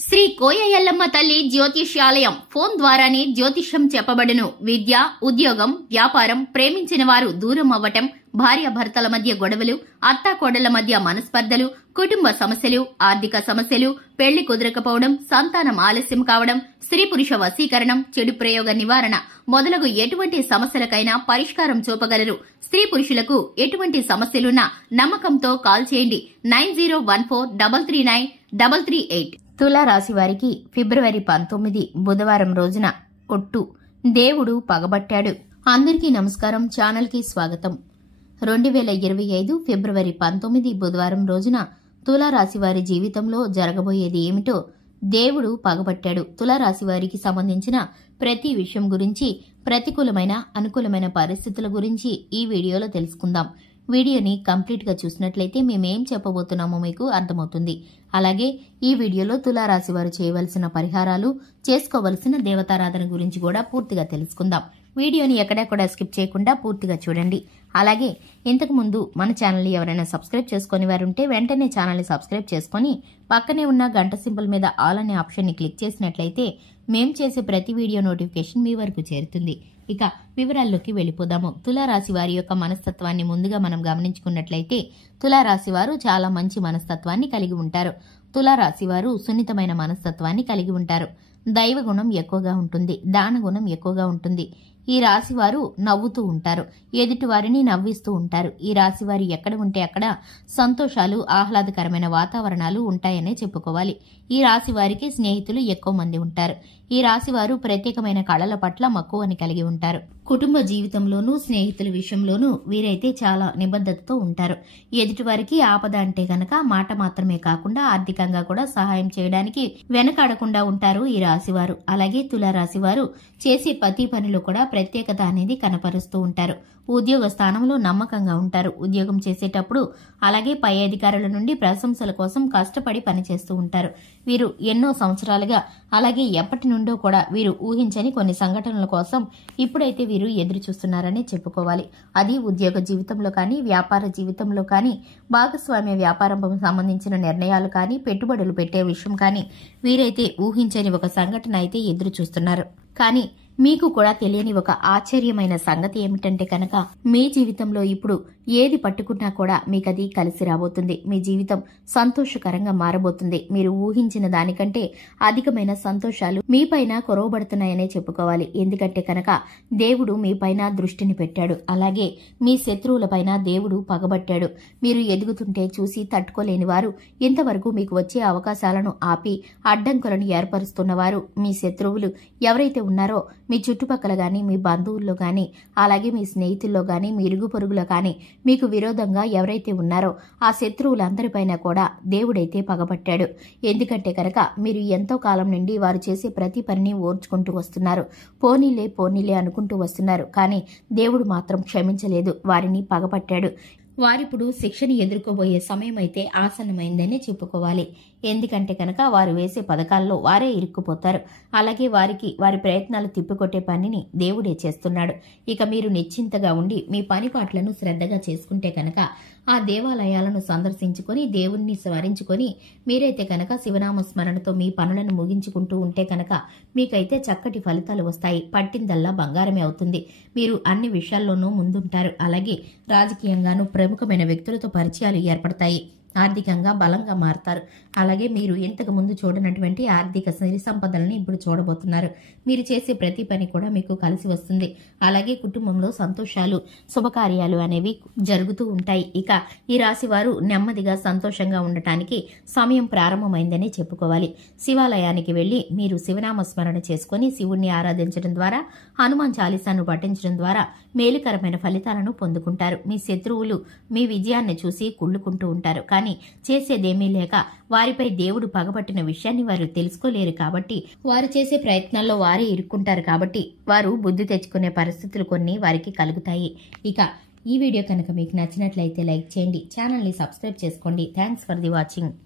శ్రీ కోయ ఎల్లమ్మ తల్లి జ్యోతిష్యాలయం ఫోన్ ద్వారానే జ్యోతిష్యం చెప్పబడును. విద్య, ఉద్యోగం, వ్యాపారం, ప్రేమించిన వారు దూరం అవ్వటం, భార్యాభర్తల మధ్య గొడవలు, అత్తాకోడళ్ల మధ్య మనస్పర్ధలు, కుటుంబ సమస్యలు, ఆర్థిక సమస్యలు, పెళ్లి కుదరకపోవడం, సంతానం ఆలస్యం కావడం, స్త్రీ పురుష వశీకరణం, చెడు ప్రయోగ నివారణ మొదలగు ఎటువంటి సమస్యలకైనా పరిష్కారం చూపగలరు. స్త్రీ పురుషులకు ఎటువంటి సమస్యలున్నా నమ్మకంతో కాల్ చేయండి. 9014339338. తులా రాశి వారికి ఫిబ్రవరి 19 బుధవారం రోజున ఒట్టు. దేవుడు పగబట్టాడు. అందరికీ నమస్కారం. ఛానల్ కి స్వాగతం. 2025 ఫిబ్రవరి 19 బుధవారం రోజున తులారాశి వారి జీవితంలో జరగబోయేది ఏమిటో దేవుడు పగబట్టాడు. తులారాశి వారికి సంబంధించిన ప్రతి విషయం గురించి, ప్రతికూలమైన అనుకూలమైన పరిస్థితుల గురించి ఈ వీడియోలో తెలుసుకుందాం. వీడియోని కంప్లీట్ గా చూసినట్లయితే మేమేం చెప్పబోతున్నామో మీకు అర్థమవుతుంది. అలాగే ఈ వీడియోలో తులారాశి వారు చేయవలసిన పరిహారాలు, చేసుకోవలసిన దేవతారాధన గురించి కూడా పూర్తిగా తెలుసుకుందాం. వీడియోని ఎక్కడా స్కిప్ చేయకుండా పూర్తిగా చూడండి. అలాగే ఇంతకు ముందు మన ఛానల్ ఎవరైనా సబ్స్క్రైబ్ చేసుకుని వారు ఉంటే వెంటనే ఛానల్ ని సబ్స్క్రైబ్ చేసుకుని పక్కనే ఉన్న గంట సింబల్ మీద ఆల్ అనే ఆప్షన్ ని క్లిక్ చేసినట్లయితే మేం చేసే ప్రతి వీడియో నోటిఫికేషన్ మీ వరకు చేరుతుంది. ఇక వివరాల్లోకి వెళ్లిపోదాము. తులారాశి వారి యొక్క మనస్తత్వాన్ని ముందుగా మనం గమనించుకున్నట్లయితే తులారాశి వారు చాలా మంచి మనస్తత్వాన్ని కలిగి ఉంటారు. తులారాశి వారు సున్నితమైన మనస్తత్వాన్ని కలిగి ఉంటారు. దైవ గుణం ఎక్కువగా ఉంటుంది. దాన గుణం ఎక్కువగా ఉంటుంది. ఈ రాశి వారు నవ్వుతూ ఉంటారు. ఎదుటి వారిని నవ్విస్తూ ఉంటారు. ఈ రాశి వారు ఎక్కడ ఉంటే అక్కడ సంతోషాలు, ఆహ్లాదకరమైన వాతావరణాలు ఉంటాయనే చెప్పుకోవాలి. ఈ రాశి వారికి స్నేహితులు ఎక్కువ మంది ఉంటారు. ఈ రాశి వారు ప్రత్యేకమైన కళల పట్ల మక్కువని కలిగి ఉంటారు. కుటుంబ జీవితంలోనూ స్నేహితుల విషయంలోనూ వీరైతే చాలా నిబద్ధతతో ఉంటారు. ఎదుటి వారికి ఆపద అంటే గనక మాట మాత్రమే కాకుండా ఆర్థికంగా కూడా సహాయం చేయడానికి వెనకాడకుండా ఉంటారు ఈ రాశివారు. అలాగే తులారాశి వారు చేసే ప్రతి పనిలో కూడా ప్రత్యేకత అనేది కనపరుస్తూ ఉంటారు. ఉద్యోగ స్థానంలో నమ్మకంగా ఉంటారు. ఉద్యోగం చేసేటప్పుడు అలాగే పై అధికారుల నుండి ప్రశంసల కోసం కష్టపడి పనిచేస్తూ ఉంటారు. వీరు ఎన్నో సంవత్సరాలుగా అలాగే ఎప్పటి నుండో కూడా వీరు ఊహించని కొన్ని సంఘటనల కోసం ఇప్పుడైతే వీరు ఎదురు చూస్తున్నారని చెప్పుకోవాలి. అది ఉద్యోగ జీవితంలో కానీ, వ్యాపార జీవితంలో కానీ, భాగస్వామ్య వ్యాపారం సంబంధించిన నిర్ణయాలు కానీ, పెట్టుబడులు పెట్టే విషయం కానీ వీరైతే ఊహించని ఒక సంఘటన అయితే ఎదురు చూస్తున్నారు. కానీ మీకు కూడా తెలియని ఒక ఆశ్చర్యమైన సంగతి ఏమిటంటే కనుక మీ జీవితంలో ఇప్పుడు ఏది పట్టుకున్నా కూడా మీకది కలిసి రాబోతుంది. మీ జీవితం సంతోషకరంగా మారబోతుంది. మీరు ఊహించిన దానికంటే అధికమైన సంతోషాలు మీపైన కొరవబడుతున్నాయనే చెప్పుకోవాలి. ఎందుకంటే కనుక దేవుడు మీపైన దృష్టిని పెట్టాడు. అలాగే మీ శత్రువులపైన దేవుడు పగబట్టాడు. మీరు ఎదుగుతుంటే చూసి తట్టుకోలేని వారు, ఇంతవరకు మీకు వచ్చే అవకాశాలను ఆపి అడ్డంకులను ఏర్పరుస్తున్నవారు, మీ శత్రువులు ఎవరైతే ఉన్నారో మీ చుట్టుపక్కల గాని, మీ బంధువుల్లో గాని, అలాగే మీ స్నేహితుల్లో గాని, మీ ఇరుగు పొరుగులో గాని మీకు విరోధంగా ఎవరైతే ఉన్నారో ఆ శత్రువులందరిపైన కూడా దేవుడైతే పగబట్టాడు. ఎందుకంటే కనుక మీరు ఎంతో కాలం నుండి వారు చేసే ప్రతి పనిని ఓర్చుకుంటూ వస్తున్నారు. పోనీలే అనుకుంటూ వస్తున్నారు. కానీ దేవుడు మాత్రం క్షమించలేదు. వారిని పగపట్టాడు. వారిప్పుడు శిక్షని ఎదుర్కోబోయే సమయం అయితే ఆసన్నమైందని చెప్పుకోవాలి. ఎందుకంటే కనుక వారు వేసే పథకాల్లో వారే ఇరుక్కుపోతారు. అలాగే వారికి వారి ప్రయత్నాలు తిప్పికొట్టే పనిని దేవుడే చేస్తున్నాడు. ఇక మీరు నిశ్చింతగా ఉండి మీ పని పాటలను శ్రద్ధగా చేసుకుంటే కనుక ఆ దేవాలయాలను సందర్శించుకొని దేవుణ్ణి స్మరించుకొని మీరైతే కనుక శివనామ స్మరణతో మీ పనులను ముగించుకుంటూ ఉంటే కనుక మీకైతే చక్కటి ఫలితాలు వస్తాయి. పట్టిందల్లా బంగారమే అవుతుంది. మీరు అన్ని విషయాల్లోనూ ముందుంటారు. అలాగే రాజకీయంగానూ ప్రముఖమైన వ్యక్తులతో పరిచయాలు ఏర్పడతాయి. ఆర్థికంగా బలంగా మారతారు. అలాగే మీరు ఇంతకు ముందు చూడనటువంటి ఆర్థిక సిరి సంపదలను ఇప్పుడు చూడబోతున్నారు. మీరు చేసే ప్రతి పని కూడా మీకు కలిసి వస్తుంది. అలాగే కుటుంబంలో సంతోషాలు, శుభకార్యాలు అనేవి జరుగుతూ ఉంటాయి. ఇక ఈ రాశి వారు నెమ్మదిగా సంతోషంగా ఉండటానికి సమయం ప్రారంభమైందని చెప్పుకోవాలి. శివాలయానికి వెళ్లి మీరు శివనామ స్మరణ చేసుకుని శివుణ్ణి ఆరాధించడం ద్వారా, హనుమాన్ చాలీసాను పఠించడం ద్వారా మేలుకరమైన ఫలితాలను పొందుకుంటారు. మీ శత్రువులు మీ విజయాన్ని చూసి కుళ్ళుకుంటూ ఉంటారు. కానీ చేసేదేమీ లేక వారిపై దేవుడు పగబట్టిన విషయాన్ని వారు తెలుసుకోలేరు. కాబట్టి వారు చేసే ప్రయత్నాల్లో వారే ఇరుక్కుంటారు. కాబట్టి వారు బుద్ధి తెచ్చుకునే పరిస్థితులు కొన్ని వారికి కలుగుతాయి. ఇక ఈ వీడియో కనుక మీకు నచ్చినట్లయితే లైక్ చేయండి. ఛానల్ని సబ్స్క్రైబ్ చేసుకోండి. Thanks for the watching.